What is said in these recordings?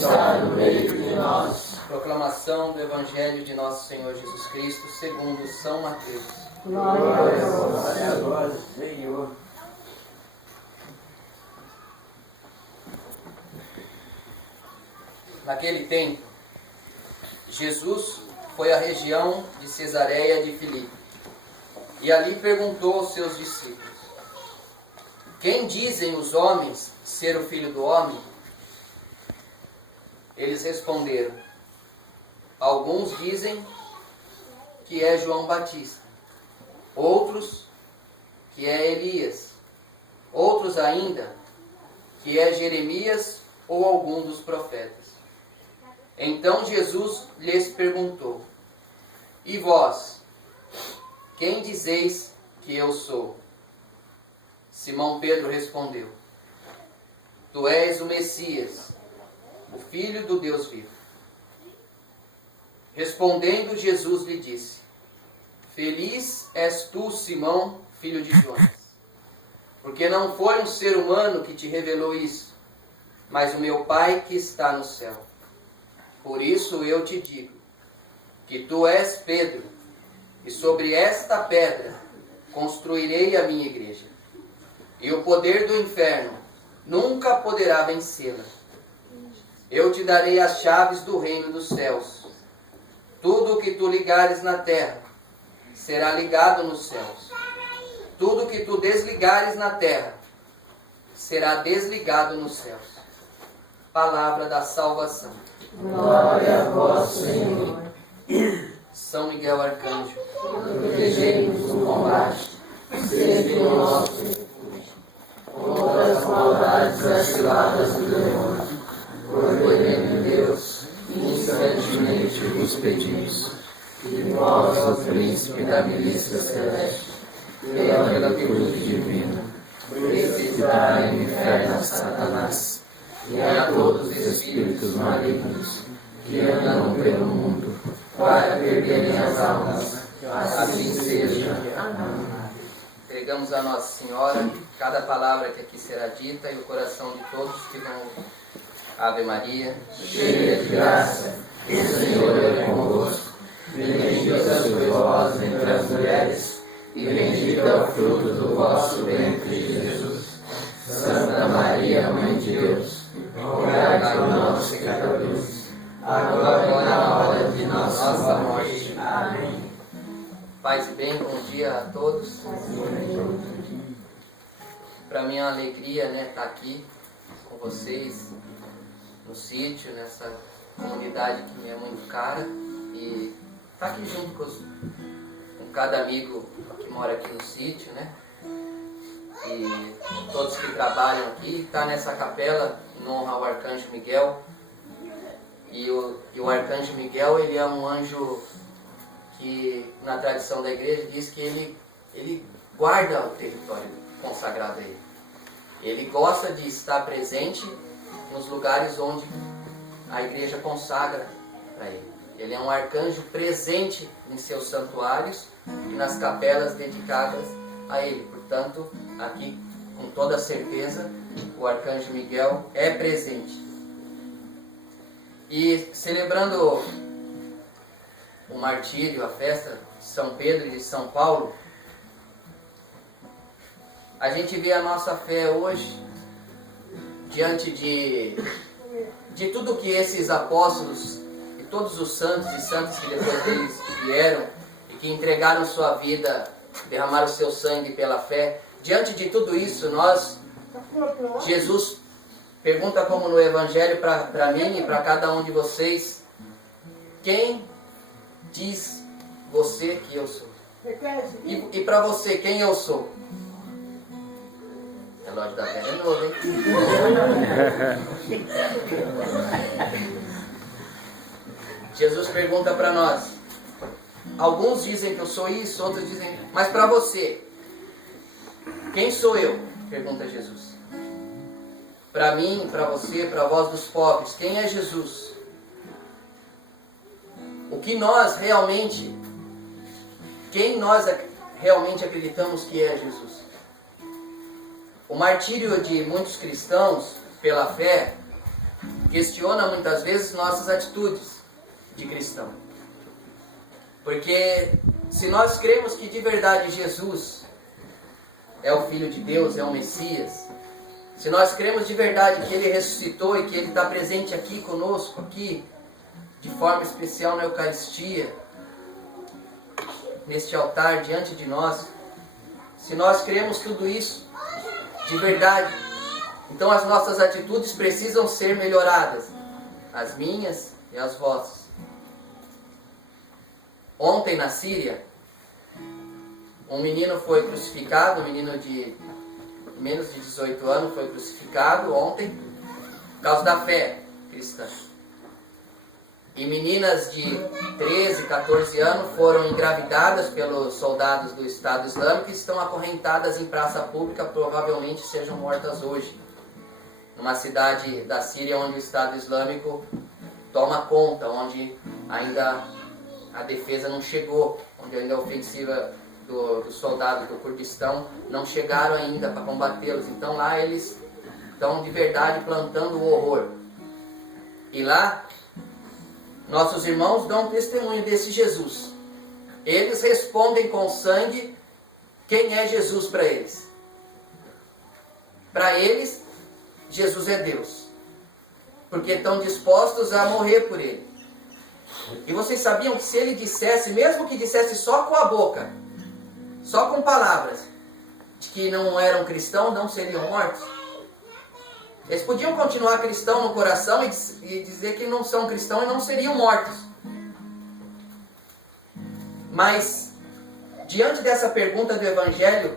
está no meio de nós. Proclamação do Evangelho de Nosso Senhor Jesus Cristo, segundo São Mateus. Glória a vós, Senhor. Naquele tempo, Jesus foi à região de Cesareia de Filipe e ali perguntou aos seus discípulos: quem dizem os homens ser o Filho do Homem? Eles responderam: alguns dizem que é João Batista, outros que é Elias, outros ainda que é Jeremias ou algum dos profetas. Então Jesus lhes perguntou: e vós, quem dizeis que eu sou? Simão Pedro respondeu: tu és o Messias, o Filho do Deus vivo. Respondendo, Jesus lhe disse: feliz és tu, Simão, filho de Jonas, porque não foi um ser humano que te revelou isso, mas o meu Pai que está no céu. Por isso eu te digo que tu és Pedro, e sobre esta pedra construirei a minha igreja, e o poder do inferno nunca poderá vencê-la. Eu te darei as chaves do reino dos céus. Tudo o que tu ligares na terra será ligado nos céus. Tudo o que tu desligares na terra será desligado nos céus. Palavra da salvação. Glória a vós, Senhor. São Miguel Arcanjo, Protegei-nos no combate, sempre o nosso refúgio. Contra as maldades e as ciladas do demônio, ordenei de Deus, instantemente vos pedimos. E vós, ó príncipe da milícia celeste, pela virtude divina, precipitai no inferno a Satanás e a todos os espíritos malignos que andam pelo mundo para perderem as almas. Assim seja. Amém. entregamos a Nossa Senhora cada palavra que aqui será dita e o coração de todos que vão ouvir. Ave Maria, Cheia de graça, o Senhor é convosco. Bendita sois vós entre as mulheres, e bendito é o fruto do vosso ventre, Jesus. Santa Maria, Mãe de Deus, rogai por nós, pecadores, agora e na hora de nossa morte. Amém. paz e bem, bom dia a todos. Para mim é uma alegria, estar aqui com vocês no sítio, nessa comunidade que me é muito cara, e estar aqui junto com cada amigo que mora aqui no sítio, e todos que trabalham aqui, estar nessa capela em honra ao Arcanjo Miguel. E o Arcanjo Miguel, ele é um anjo que, na tradição da igreja, diz que ele guarda o território consagrado a ele. Ele gosta de estar presente nos lugares onde a igreja consagra para ele. Ele é um arcanjo presente em seus santuários e nas capelas dedicadas a ele. Portanto, aqui, com toda certeza, o Arcanjo Miguel é presente. E celebrando o martírio, a festa de São Pedro e de São Paulo, a gente vê a nossa fé hoje diante de tudo que esses apóstolos e todos os santos e santas que depois deles vieram e que entregaram sua vida, derramaram seu sangue pela fé. Diante de tudo isso, Jesus pergunta, como no Evangelho, para mim e para cada um de vocês: quem diz você que eu sou? E para você, quem eu sou? O relógio da Vera é novo, hein? Jesus pergunta para nós. Alguns dizem que eu sou isso, outros dizem... Mas para você, quem sou eu? Pergunta Jesus. Para mim, para você, para vós dos pobres, quem é Jesus? Quem nós realmente acreditamos que é Jesus? O martírio de muitos cristãos pela fé questiona muitas vezes nossas atitudes de cristão. Porque se nós cremos que de verdade Jesus é o Filho de Deus, é o Messias, se nós cremos de verdade que Ele ressuscitou e que Ele está presente aqui conosco, aqui, de forma especial na Eucaristia, neste altar diante de nós, se nós cremos tudo isso de verdade, então as nossas atitudes precisam ser melhoradas, as minhas e as vossas. Ontem na Síria, um menino foi crucificado, um menino de menos de 18 anos foi crucificado ontem, por causa da fé cristã. E meninas de 13, 14 anos foram engravidadas pelos soldados do Estado Islâmico e estão acorrentadas em praça pública, provavelmente sejam mortas hoje. Numa cidade da Síria onde o Estado Islâmico toma conta, onde ainda a defesa não chegou, onde ainda a ofensiva dos soldados do Kurdistão não chegaram ainda para combatê-los. Então lá eles estão de verdade plantando o horror. E lá nossos irmãos dão testemunho desse Jesus. Eles respondem com sangue quem é Jesus para eles. Para eles, Jesus é Deus. Porque estão dispostos a morrer por Ele. E vocês sabiam que se Ele dissesse, mesmo que dissesse só com a boca, só com palavras, de que não eram cristãos, não seriam mortos? Eles podiam continuar cristão no coração e dizer que não são cristãos e não seriam mortos. Mas, diante dessa pergunta do Evangelho,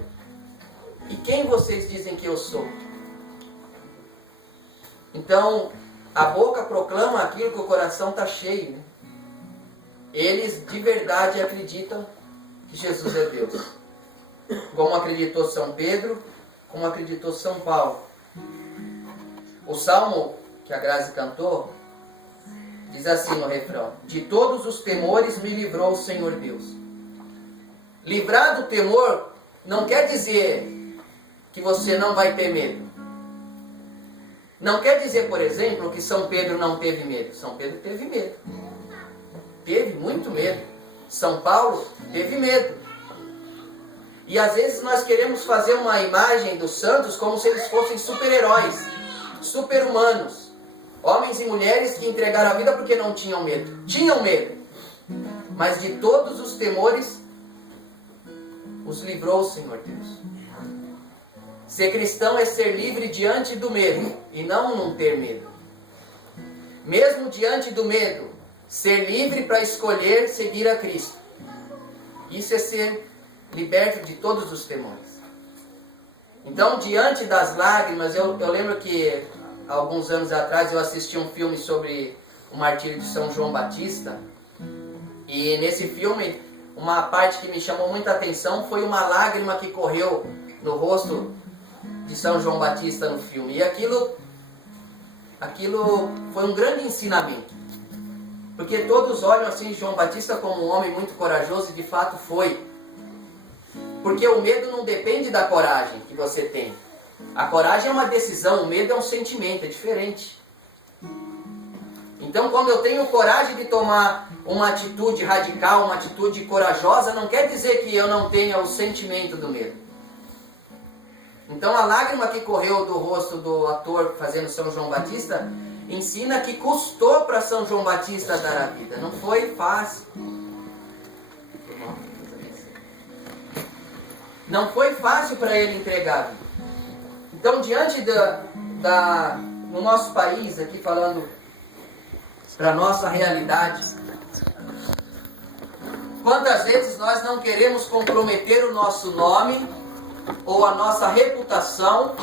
e quem vocês dizem que eu sou? Então, a boca proclama aquilo que o coração está cheio, né? Eles de verdade acreditam que Jesus é Deus. Como acreditou São Pedro, como acreditou São Paulo. O salmo que a Grazi cantou diz assim no refrão: de todos os temores me livrou o Senhor Deus. Livrar do temor não quer dizer que você não vai ter medo. Não quer dizer, por exemplo, que São Pedro não teve medo. São Pedro teve medo. Teve muito medo. São Paulo teve medo. E às vezes nós queremos fazer uma imagem dos santos como se eles fossem super-heróis, super-humanos, homens e mulheres que entregaram a vida porque não tinham medo. Tinham medo, mas de todos os temores os livrou o Senhor Deus. Ser cristão é ser livre diante do medo e não ter medo. Mesmo diante do medo, ser livre para escolher seguir a Cristo. Isso é ser liberto de todos os temores. Então, diante das lágrimas, eu lembro que alguns anos atrás eu assisti um filme sobre o martírio de São João Batista. E nesse filme, uma parte que me chamou muita atenção foi uma lágrima que correu no rosto de São João Batista no filme. E aquilo foi um grande ensinamento. Porque todos olham assim João Batista como um homem muito corajoso, e de fato foi. Porque o medo não depende da coragem que você tem. A coragem é uma decisão, o medo é um sentimento, é diferente. Então, quando eu tenho coragem de tomar uma atitude radical, uma atitude corajosa, não quer dizer que eu não tenha o sentimento do medo. Então, a lágrima que correu do rosto do ator fazendo São João Batista ensina que custou para São João Batista dar a vida. Não foi fácil. Não foi fácil para ele entregar a vida. Então, diante no nosso país, aqui falando para a nossa realidade, quantas vezes nós não queremos comprometer o nosso nome ou a nossa reputação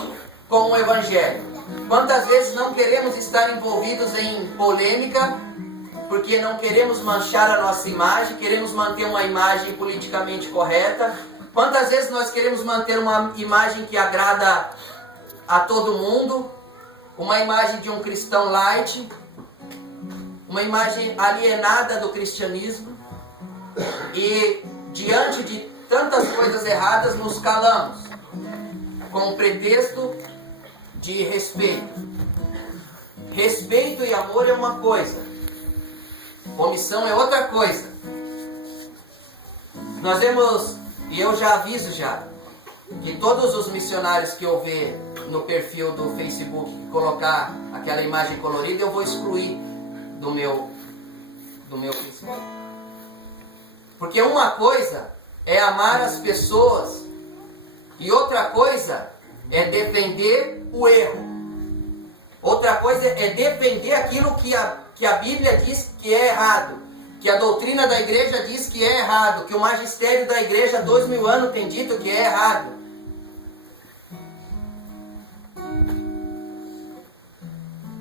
com o Evangelho? Quantas vezes não queremos estar envolvidos em polêmica porque não queremos manchar a nossa imagem, queremos manter uma imagem politicamente correta? Quantas vezes nós queremos manter uma imagem que agrada a todo mundo, uma imagem de um cristão light, uma imagem alienada do cristianismo, e diante de tantas coisas erradas nos calamos, com o pretexto de respeito. Respeito e amor é uma coisa, omissão é outra coisa. Nós vemos, e eu já aviso já, que todos os missionários que eu ver no perfil do Facebook colocar aquela imagem colorida, eu vou excluir do meu Facebook. Porque uma coisa é amar as pessoas e outra coisa é defender o erro. Outra coisa é defender aquilo que a Bíblia diz que é errado, que a doutrina da igreja diz que é errado, que o magistério da igreja há 2000 anos tem dito que é errado.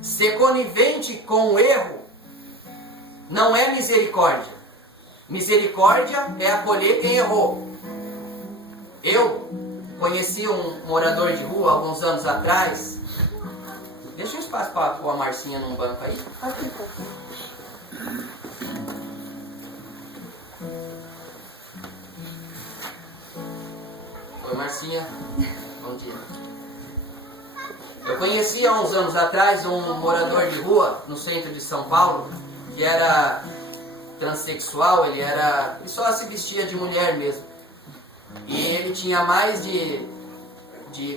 Ser conivente com o erro não é misericórdia. Misericórdia é acolher quem errou. Eu conheci um morador de rua alguns anos atrás. Deixa um espaço para pôr a Marcinha num banco aí. Aqui, tá. Oi, Marcinha. Bom dia. Eu conheci há uns anos atrás um morador de rua no centro de São Paulo que era transexual, ele só se vestia de mulher mesmo. E ele tinha mais de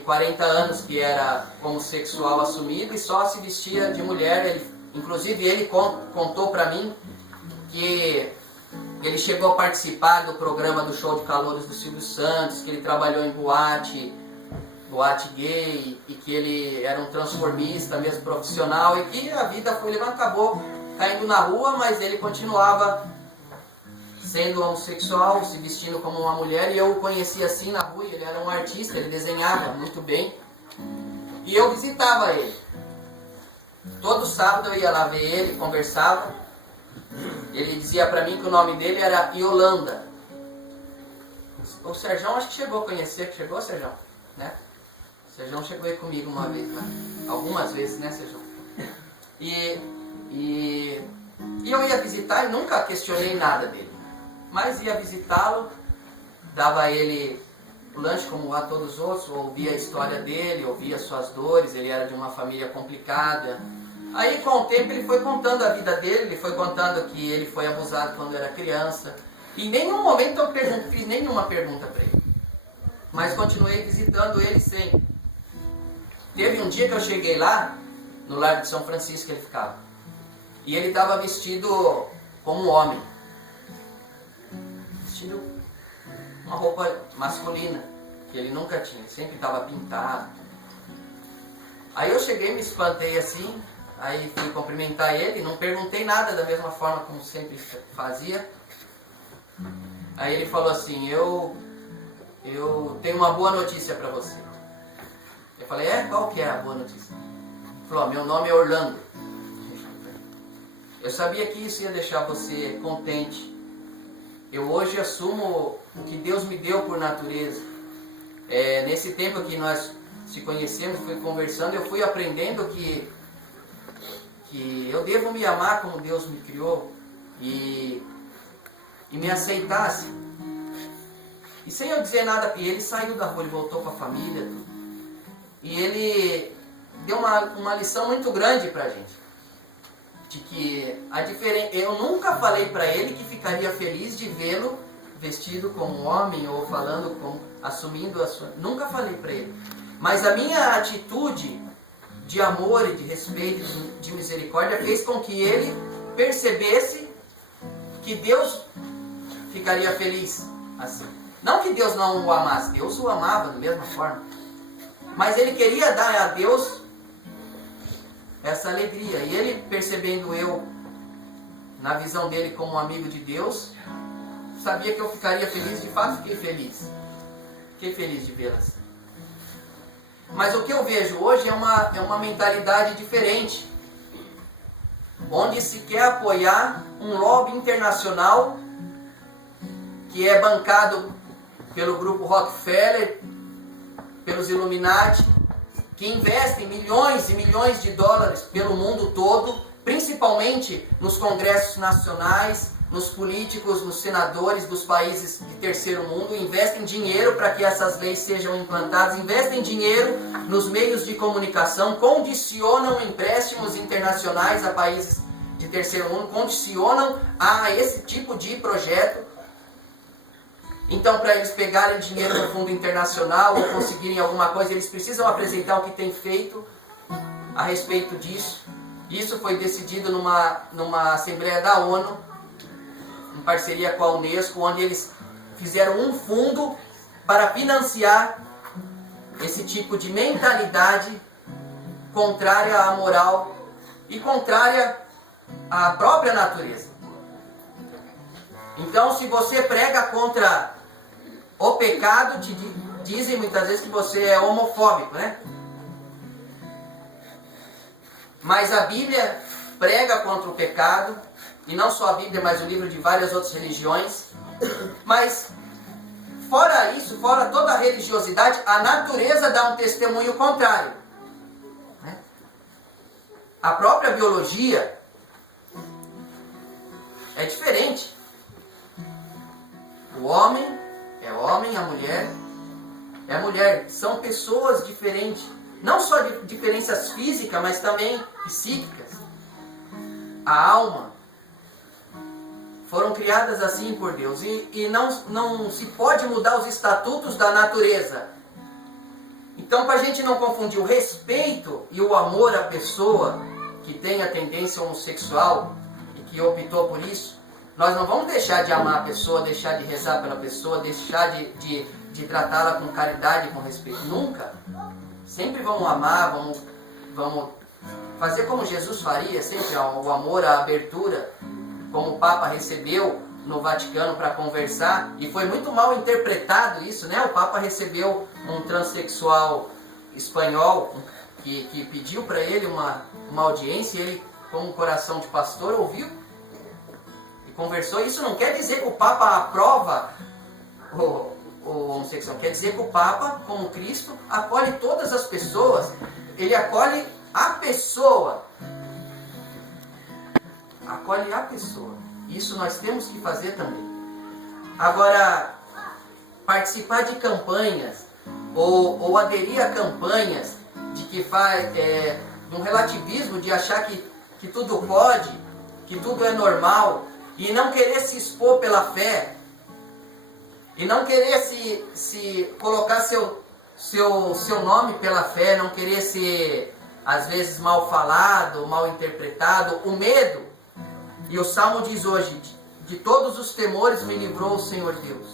40 anos que era homossexual assumido e só se vestia de mulher. Inclusive ele contou para mim que ele chegou a participar do programa do Show de Calouros do Silvio Santos, que ele trabalhou em boate gay, e que ele era um transformista mesmo profissional, e que a vida foi levando, acabou caindo na rua, mas ele continuava sendo homossexual, se vestindo como uma mulher, e eu o conheci assim na rua. Ele era um artista, ele desenhava muito bem, e eu visitava ele. Todo sábado eu ia lá ver ele, conversava. Ele dizia pra mim que o nome dele era Yolanda. O Serjão acho que chegou a conhecer, chegou, Serjão? Né? O Serjão chegou aí comigo uma vez, né? Algumas vezes, né, Serjão? E eu ia visitar e nunca questionei nada dele. Mas ia visitá-lo, dava a ele o lanche como a todos os outros, ouvia a história dele, ouvia suas dores. Ele era de uma família complicada. Aí com o tempo ele foi contando a vida dele, ele foi contando que ele foi abusado quando era criança. E em nenhum momento eu fiz nenhuma pergunta para ele. Mas continuei visitando ele sempre. Teve um dia que eu cheguei lá, no Largo de São Francisco que ele ficava. E ele estava vestido como um homem. Vestido uma roupa masculina, que ele nunca tinha, sempre estava pintado. Aí eu cheguei, me espantei assim, aí fui cumprimentar ele, não perguntei nada, da mesma forma como sempre fazia. Aí ele falou assim: eu tenho uma boa notícia para você. Eu falei: qual que é a boa notícia? Ele falou: meu nome é Orlando. Eu sabia que isso ia deixar você contente. Eu hoje assumo o que Deus me deu por natureza. Nesse tempo que nós se conhecemos, fui conversando, eu fui aprendendo que eu devo me amar como Deus me criou e me aceitasse. E sem eu dizer nada, e ele saiu da rua, ele voltou para a família, e ele deu uma lição muito grande para a gente. De que eu nunca falei para ele que ficaria feliz de vê-lo vestido como homem ou assumindo a sua... Nunca falei para ele. Mas a minha atitude de amor e de respeito, de misericórdia, fez com que ele percebesse que Deus ficaria feliz assim. Não que Deus não o amasse, Deus o amava da mesma forma. Mas ele queria dar a Deus essa alegria. E ele, percebendo eu, na visão dele como um amigo de Deus, sabia que eu ficaria feliz. De fato, fiquei feliz. Fiquei feliz de vê-la assim. Mas o que eu vejo hoje é uma mentalidade diferente, onde se quer apoiar um lobby internacional que é bancado pelo grupo Rockefeller, pelos Illuminati, que investem milhões e milhões de dólares pelo mundo todo, principalmente nos congressos nacionais, nos políticos, nos senadores dos países de terceiro mundo, investem dinheiro para que essas leis sejam implantadas, investem dinheiro nos meios de comunicação, condicionam empréstimos internacionais a países de terceiro mundo, condicionam a esse tipo de projeto. Então, para eles pegarem dinheiro no fundo internacional ou conseguirem alguma coisa, eles precisam apresentar o que tem feito a respeito disso. Isso foi decidido numa Assembleia da ONU, em parceria com a Unesco, onde eles fizeram um fundo para financiar esse tipo de mentalidade contrária à moral e contrária à própria natureza. Então, se você prega contra o pecado, te dizem muitas vezes que você é homofóbico, né? Mas a Bíblia prega contra o pecado, e não só a Bíblia, mas o livro de várias outras religiões. Mas, fora isso, fora toda a religiosidade, a natureza dá um testemunho contrário. A própria biologia é diferente. O homem é homem, a mulher é mulher. São pessoas diferentes. Não só de diferenças físicas, mas também psíquicas. A alma foram criadas assim por Deus. E não se pode mudar os estatutos da natureza. Então, para a gente não confundir o respeito e o amor à pessoa que tem a tendência homossexual e que optou por isso, nós não vamos deixar de amar a pessoa, deixar de rezar pela pessoa, deixar de tratá-la com caridade e com respeito. Nunca. Sempre vamos amar, vamos fazer como Jesus faria, sempre o amor, a abertura, como o Papa recebeu no Vaticano para conversar, e foi muito mal interpretado isso, né? O Papa recebeu um transexual espanhol que pediu para ele uma audiência, e ele, com um coração de pastor, ouviu e conversou. Isso não quer dizer que o Papa aprova o homossexual, quer dizer que o Papa, como Cristo, acolhe todas as pessoas. Ele acolhe a pessoa. Acolhe a pessoa. Isso nós temos que fazer também. Agora, participar de campanhas ou aderir a campanhas de que faz de um relativismo, de achar que tudo pode, que tudo é normal, e não querer se expor pela fé, e não querer se colocar seu nome pela fé, não querer ser, às vezes, mal falado, mal interpretado, o medo. E o Salmo diz hoje, de todos os temores me livrou o Senhor Deus.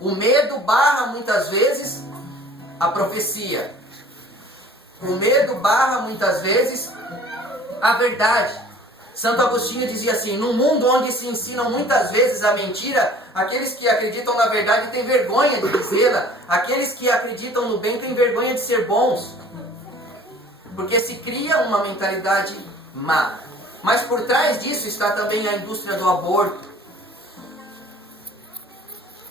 O medo barra muitas vezes a profecia. O medo barra muitas vezes a verdade. Santo Agostinho dizia assim: no mundo onde se ensinam muitas vezes a mentira, aqueles que acreditam na verdade têm vergonha de dizê-la. Aqueles que acreditam no bem têm vergonha de ser bons. Porque se cria uma mentalidade má. Mas por trás disso está também a indústria do aborto.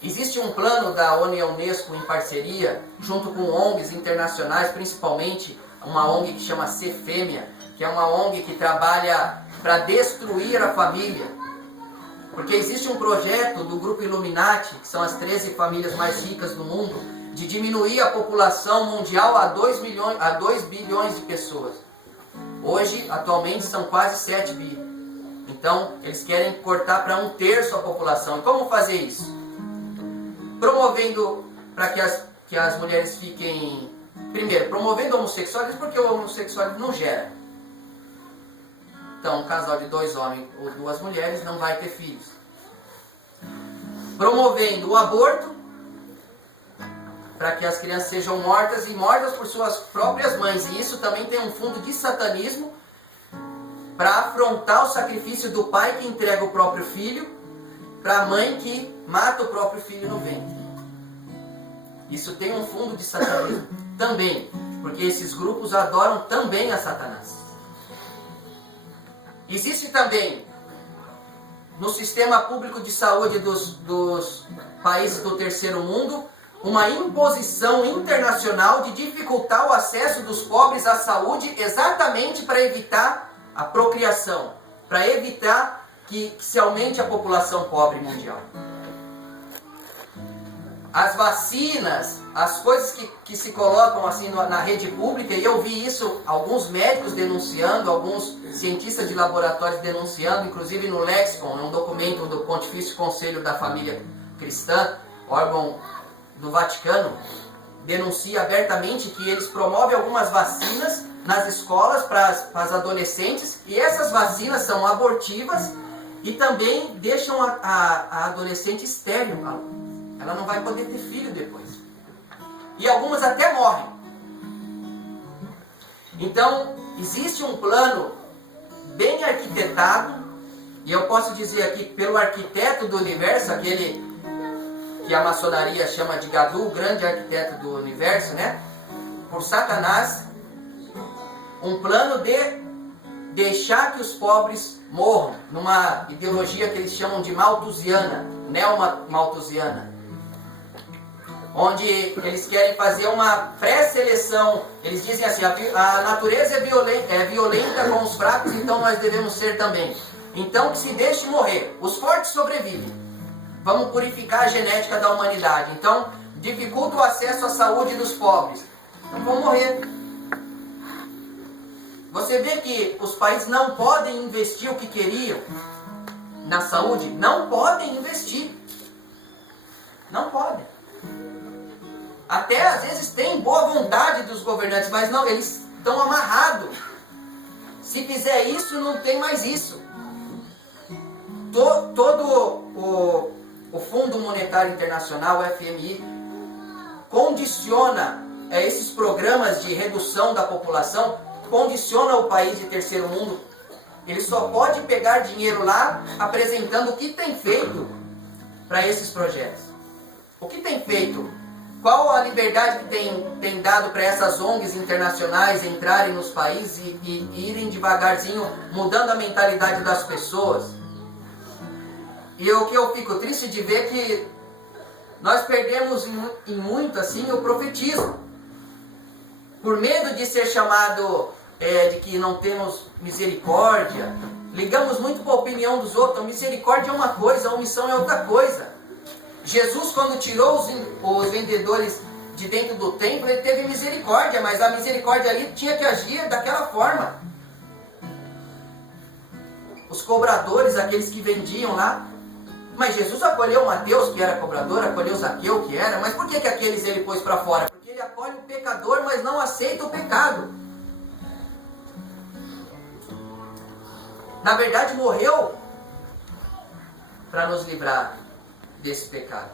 Existe um plano da ONU e a Unesco em parceria, junto com ONGs internacionais, principalmente uma ONG que chama Ser Fêmea, que é uma ONG que trabalha para destruir a família. Porque existe um projeto do Grupo Illuminati, que são as 13 famílias mais ricas do mundo, de diminuir a população mundial a 2 bilhões de pessoas. Hoje, atualmente, são quase 7 bi. Então, eles querem cortar para 1/3 a população. E como fazer isso? Promovendo para que as mulheres fiquem... Primeiro, promovendo o homossexualismo, porque o homossexualismo não gera. Então, um casal de 2 homens ou 2 mulheres não vai ter filhos. Promovendo o aborto, para que as crianças sejam mortas e mortas por suas próprias mães. E isso também tem um fundo de satanismo, para afrontar o sacrifício do pai que entrega o próprio filho, para a mãe que mata o próprio filho no ventre. Isso tem um fundo de satanismo também, porque esses grupos adoram também a Satanás. Existe também, no sistema público de saúde dos países do terceiro mundo, uma imposição internacional de dificultar o acesso dos pobres à saúde, exatamente para evitar a procriação, para evitar que se aumente a população pobre mundial. As vacinas, as coisas que se colocam assim na rede pública, e eu vi isso, alguns médicos denunciando, alguns cientistas de laboratórios denunciando, inclusive no Lexicon, um documento do Pontifício Conselho da Família Cristã, órgão do Vaticano, denuncia abertamente que eles promovem algumas vacinas nas escolas para as adolescentes, e essas vacinas são abortivas e também deixam a adolescente estéril. Ela não vai poder ter filho depois. E algumas até morrem. Então, existe um plano bem arquitetado, e eu posso dizer aqui, pelo arquiteto do universo, aquele que a maçonaria chama de Gadu, o grande arquiteto do universo, né? Por Satanás, um plano de deixar que os pobres morram, numa ideologia que eles chamam de malthusiana, neo-malthusiana, onde eles querem fazer uma pré-seleção. Eles dizem assim: a natureza é violenta com os fracos, então nós devemos ser também. Então que se deixe morrer, os fortes sobrevivem. Vamos purificar a genética da humanidade. Então dificulta o acesso à saúde dos pobres, então vão morrer. Você vê que os países não podem investir o que queriam na saúde, não podem investir, não podem. Até às vezes tem boa vontade dos governantes, mas não, eles estão amarrados. Se fizer isso, não tem mais isso. Todo o Fundo Monetário Internacional, o FMI, condiciona esses programas de redução da população, condiciona o país de terceiro mundo. Ele só pode pegar dinheiro lá apresentando o que tem feito para esses projetos. O que tem feito? Qual a liberdade que tem dado para essas ONGs internacionais entrarem nos países e irem devagarzinho mudando a mentalidade das pessoas? E o que eu fico triste de ver é que nós perdemos em muito assim o profetismo. Por medo de ser chamado de que não temos misericórdia, ligamos muito para a opinião dos outros. A misericórdia é uma coisa, a omissão é outra coisa. Jesus, quando tirou os vendedores de dentro do templo, ele teve misericórdia, mas a misericórdia ali tinha que agir daquela forma. Os cobradores, aqueles que vendiam lá, mas Jesus acolheu Mateus, que era cobrador, acolheu Zaqueu, que era, mas por que aqueles ele pôs para fora? Porque ele acolhe o pecador, mas não aceita o pecado. Na verdade, morreu para nos livrar desse pecado.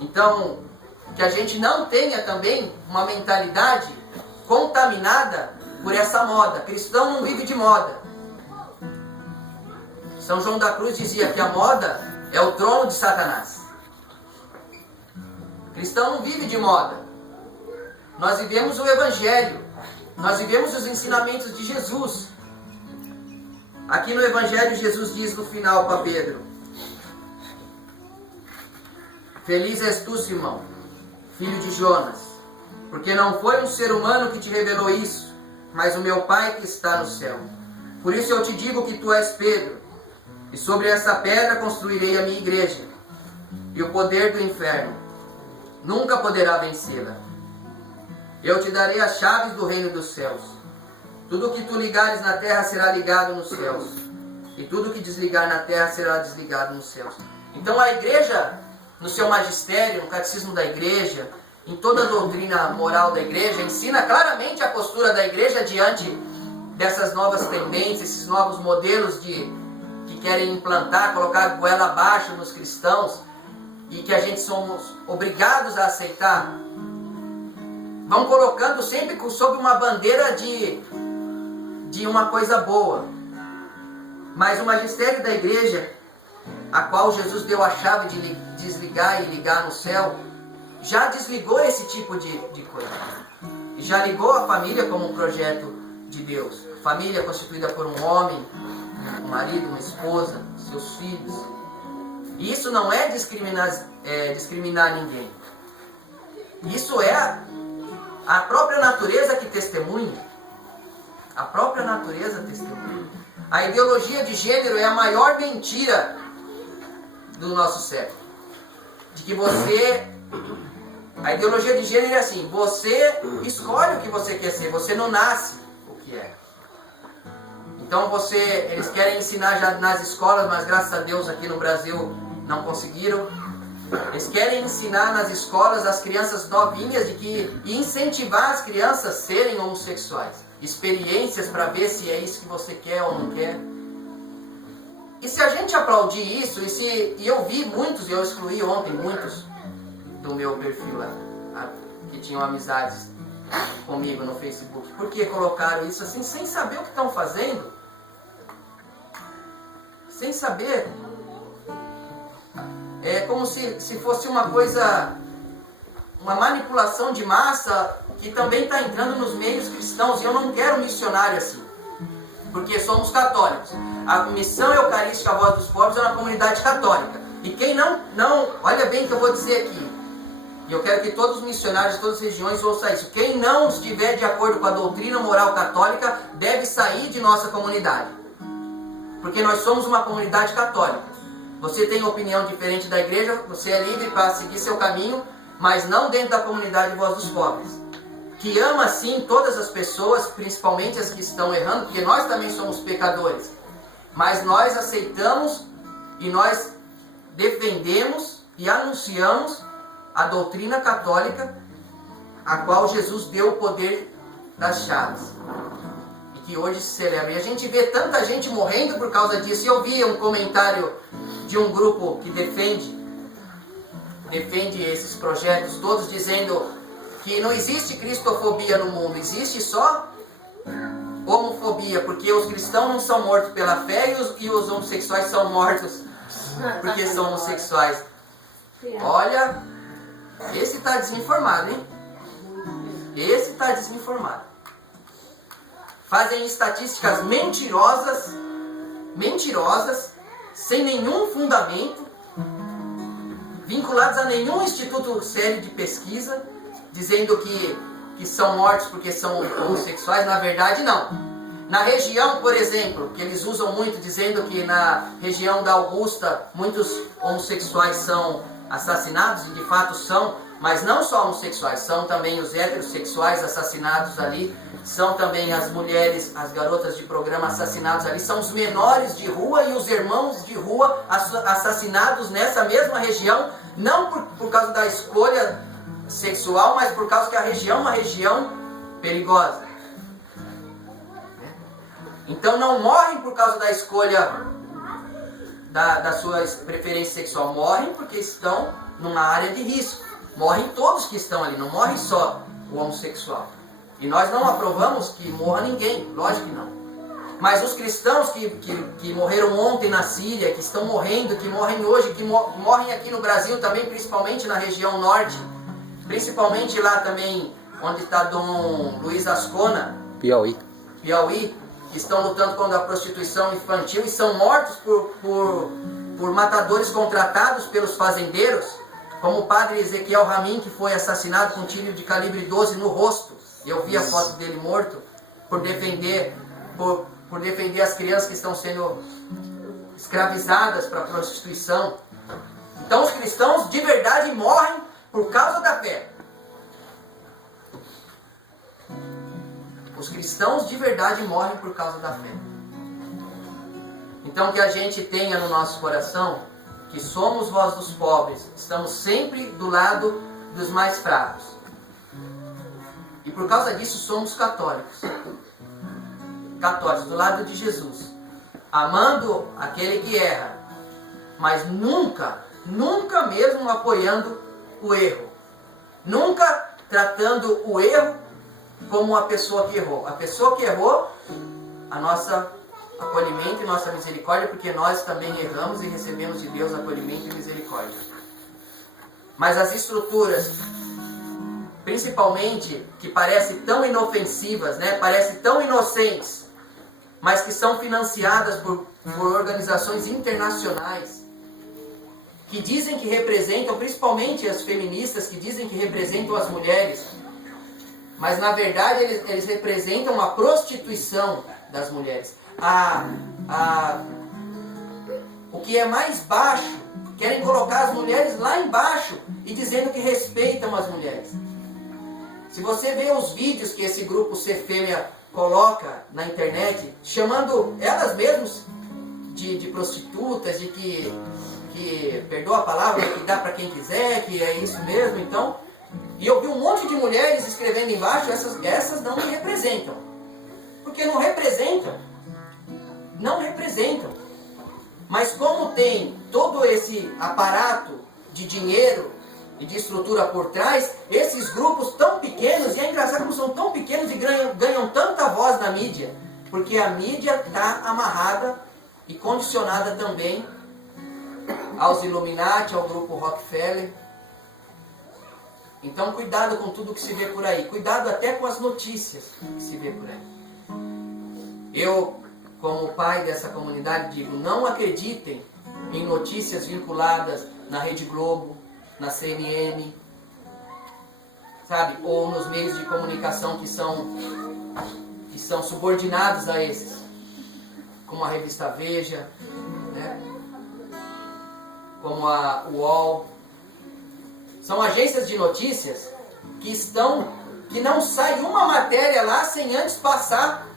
Então, que a gente não tenha também uma mentalidade contaminada por essa moda. Cristão não vive de moda. São João da Cruz dizia que a moda é o trono de Satanás. Cristão não vive de moda. Nós vivemos o Evangelho. Nós vivemos os ensinamentos de Jesus. Aqui no Evangelho, Jesus diz no final para Pedro: Feliz és tu, Simão, filho de Jonas, porque não foi um ser humano que te revelou isso, mas o meu Pai que está no céu. Por isso eu te digo que tu és Pedro, e sobre essa pedra construirei a minha igreja, e o poder do inferno nunca poderá vencê-la. Eu te darei as chaves do reino dos céus. Tudo o que tu ligares na terra será ligado nos céus, e tudo o que desligar na terra será desligado nos céus. Então a igreja, no seu magistério, no catecismo da igreja, em toda a doutrina moral da igreja, ensina claramente a postura da igreja diante dessas novas tendências, esses novos modelos que querem implantar, colocar a goela abaixo nos cristãos, e que a gente somos obrigados a aceitar. Vão colocando sempre sob uma bandeira de uma coisa boa. Mas o magistério da igreja, a qual Jesus deu a chave de desligar e ligar no céu, já desligou esse tipo de coisa. E já ligou a família como um projeto de Deus. Família constituída por um homem, um marido, uma esposa, seus filhos. E isso não é discriminar ninguém. Isso é a própria natureza que testemunha. A própria natureza testemunha. A ideologia de gênero é a maior mentira do nosso século. De que você... A ideologia de gênero é assim, você escolhe o que você quer ser, você não nasce o que é. Então eles querem ensinar já nas escolas, mas graças a Deus aqui no Brasil não conseguiram. Eles querem ensinar nas escolas as crianças novinhas e incentivar as crianças a serem homossexuais. Experiências para ver se é isso que você quer ou não quer. E se a gente aplaudir isso, e eu vi muitos, eu excluí ontem muitos do meu perfil lá, que tinham amizades comigo no Facebook, porque colocaram isso assim, sem saber o que estão fazendo, sem saber. É como se fosse uma coisa, uma manipulação de massa que também está entrando nos meios cristãos, e eu não quero missionário assim, porque somos católicos. A missão eucarística A Voz dos Pobres é uma comunidade católica, e quem não, olha bem o que eu vou dizer aqui, e eu quero que todos os missionários de todas as regiões ouçam isso. Quem não estiver de acordo com a doutrina moral católica deve sair de nossa comunidade. Porque nós somos uma comunidade católica. Você tem opinião diferente da igreja, você é livre para seguir seu caminho, mas não dentro da comunidade Voz dos Pobres. Que ama sim todas as pessoas, principalmente as que estão errando, porque nós também somos pecadores. Mas nós aceitamos e nós defendemos e anunciamos a doutrina católica, a qual Jesus deu o poder das chaves, e que hoje se celebra. E a gente vê tanta gente morrendo por causa disso. E eu vi um comentário de um grupo que defende esses projetos todos, dizendo que não existe cristofobia no mundo, existe só homofobia, porque os cristãos não são mortos pela fé e os homossexuais são mortos porque são homossexuais. Olha... Esse está desinformado, hein? Esse está desinformado. Fazem estatísticas mentirosas, sem nenhum fundamento, vinculados a nenhum instituto sério de pesquisa, dizendo que são mortos porque são homossexuais. Na verdade, não. Na região, por exemplo, que eles usam muito, dizendo que na região da Augusta muitos homossexuais são assassinados, e de fato são, mas não só homossexuais, são também os heterossexuais assassinados ali, são também as mulheres, as garotas de programa assassinados ali, são os menores de rua e os irmãos de rua assassinados nessa mesma região, não por causa da escolha sexual, mas por causa que a região é uma região perigosa. Então não morrem por causa da escolha da sua preferência sexual, morrem porque estão numa área de risco. Morrem todos que estão ali, não morre só o homossexual. E nós não aprovamos que morra ninguém, lógico que não. Mas os cristãos que morreram ontem na Síria, que estão morrendo, que morrem hoje, que morrem aqui no Brasil também, principalmente na região norte, principalmente lá também onde está Dom Luiz Ascona, Piauí, que estão lutando contra a prostituição infantil e são mortos por matadores contratados pelos fazendeiros, como o padre Ezequiel Ramin, que foi assassinado com um tiro de calibre 12 no rosto. Eu vi a foto dele morto por defender as crianças que estão sendo escravizadas para a prostituição. Então os cristãos de verdade morrem por causa da fé. Os cristãos de verdade morrem por causa da fé. Então que a gente tenha no nosso coração que somos voz dos pobres, estamos sempre do lado dos mais fracos. E por causa disso somos católicos. Católicos, do lado de Jesus. Amando aquele que erra, mas nunca mesmo apoiando o erro. Nunca tratando o erro como a pessoa que errou. A pessoa que errou, a nossa acolhimento e nossa misericórdia, porque nós também erramos e recebemos de Deus acolhimento e misericórdia. Mas as estruturas, principalmente, que parecem tão inofensivas, né? Parecem tão inocentes, mas que são financiadas por organizações internacionais, que dizem que representam, principalmente as feministas, que dizem que representam as mulheres, mas na verdade eles representam a prostituição das mulheres. A que é mais baixo, querem colocar as mulheres lá embaixo e dizendo que respeitam as mulheres. Se você vê os vídeos que esse grupo Ser Fêmea coloca na internet, chamando elas mesmas de prostitutas, de que perdoa a palavra, que dá para quem quiser, que é isso mesmo, então. E eu vi um monte de mulheres escrevendo embaixo, essas não me representam. Porque não representam. Não representam. Mas como tem todo esse aparato de dinheiro e de estrutura por trás, esses grupos tão pequenos, e é engraçado como são tão pequenos e ganham tanta voz na mídia, porque a mídia está amarrada e condicionada também aos Illuminati, ao grupo Rockefeller. Então cuidado com tudo que se vê por aí, cuidado até com as notícias que se vê por aí. Eu, como pai dessa comunidade, digo, não acreditem em notícias vinculadas na Rede Globo, na CNN, sabe? Ou nos meios de comunicação que são subordinados a esses, como a revista Veja, né? Como a UOL. São agências de notícias que não sai uma matéria lá sem antes passar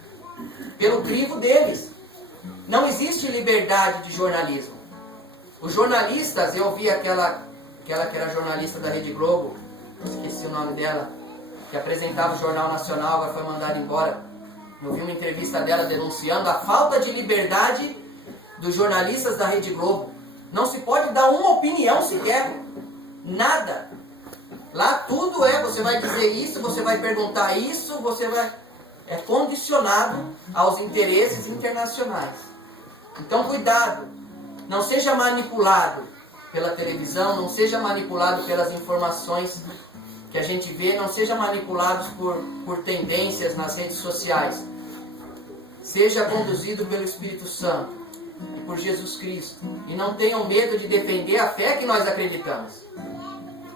pelo crivo deles. Não existe liberdade de jornalismo. Os jornalistas, eu vi aquela que era jornalista da Rede Globo, esqueci o nome dela, que apresentava o Jornal Nacional, agora foi mandada embora. Eu vi uma entrevista dela denunciando a falta de liberdade dos jornalistas da Rede Globo. Não se pode dar uma opinião sequer. Nada. Lá tudo você vai dizer isso, você vai perguntar isso, é condicionado aos interesses internacionais. Então cuidado. Não seja manipulado pela televisão, não seja manipulado pelas informações que a gente vê, não seja manipulado por tendências nas redes sociais. Seja conduzido pelo Espírito Santo e por Jesus Cristo. E não tenham medo de defender a fé que nós acreditamos.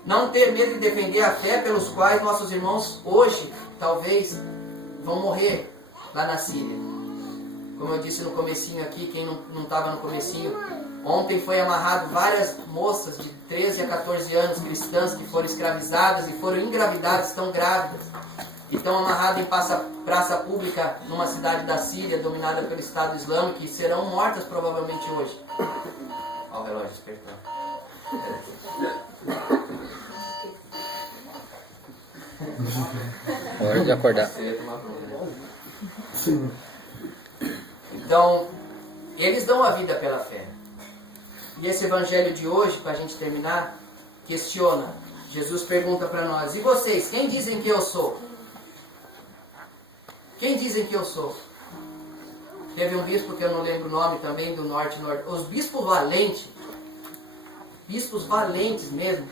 Não ter medo de defender a fé pelos quais nossos irmãos hoje, talvez, vão morrer lá na Síria. Como eu disse no comecinho aqui, quem não estava no comecinho, ontem foi amarrado várias moças de 13 a 14 anos, cristãs, que foram escravizadas e foram engravidadas, estão grávidas. E estão amarradas em praça pública numa cidade da Síria, dominada pelo Estado Islâmico, e serão mortas provavelmente hoje. Olha o relógio despertando. Hora de acordar. Então, eles dão a vida pela fé. E esse evangelho de hoje, para a gente terminar, questiona. Jesus pergunta para nós: e vocês, quem dizem que eu sou? Quem dizem que eu sou? Teve um bispo, que eu não lembro o nome também, do norte. Os bispos valentes mesmo,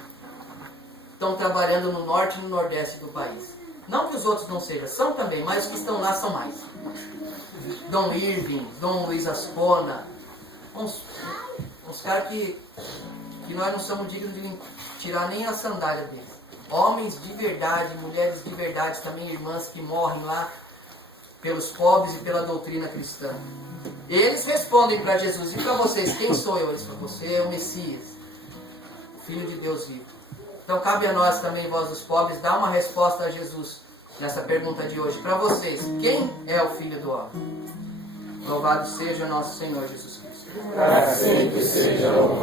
estão trabalhando no norte e no nordeste do país. Não que os outros não sejam, são também, mas os que estão lá são mais. Dom Irving, Dom Luiz Ascona, uns caras que nós não somos dignos de tirar nem a sandália deles. Homens de verdade, mulheres de verdade, também irmãs que morrem lá pelos pobres e pela doutrina cristã. Eles respondem para Jesus: e para vocês, quem sou eu? Eles falam: você é o Messias, o Filho de Deus vivo. Então cabe a nós também, vós os pobres, dar uma resposta a Jesus nessa pergunta de hoje. Para vocês, quem é o Filho do Homem? Louvado seja nosso Senhor Jesus Cristo. Para sempre seja louvado.